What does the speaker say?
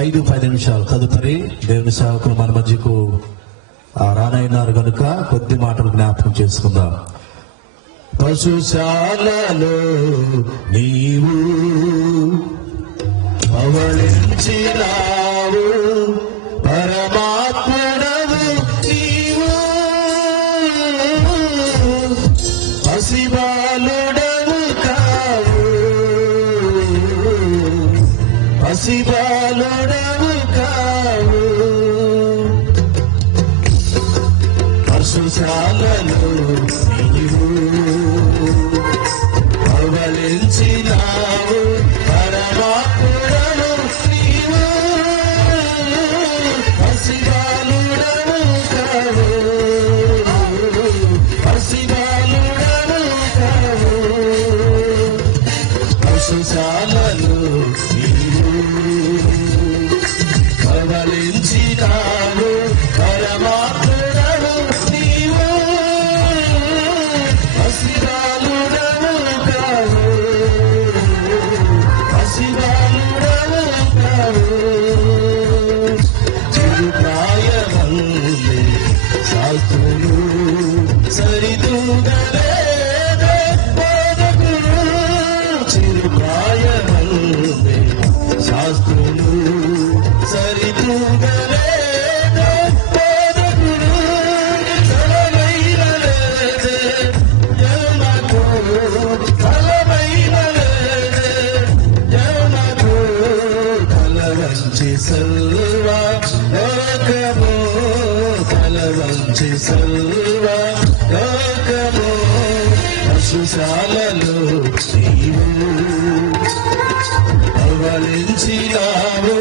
5-10 నిమిషాలు తదుపరి దేవుని సేవకులు మన మధ్యకు రానైనారు కనుక కొద్ది మాటలు జ్ఞాపకం చేసుకుందాం. పశుశాలలో నీవు పవళించినావు, పరమాత్ముడవు నీవు, పసిబాలుడవు కావు, పసిబాలుడవు కావు. పశుశాలలో నీవు పవళించినావు, పరమాత్ముడవు నీవు, పసిబాలుడవు కావు, పసిబాలుడవు కావు. పశుశాలలో నీవు పవళించినావు, పరమాత్ముడవు నీవు, పసిబాలుడవు కావు, పసిబాలుడవు కావు. చిరుప్రాయమందే శాస్త్రులు సరితూగలేదే బోధకులు, చిరుప్రాయమందే శాస్త్రులు సరితూగలేదే బోధకులు, బలమైన లేదే యవనకు, బలమైన లేదే యవనకు, కలవంచి సల్వా లోకము, కలవంచి సల్వా లోకము. పశుశాలలో నీవు పవళించినావు,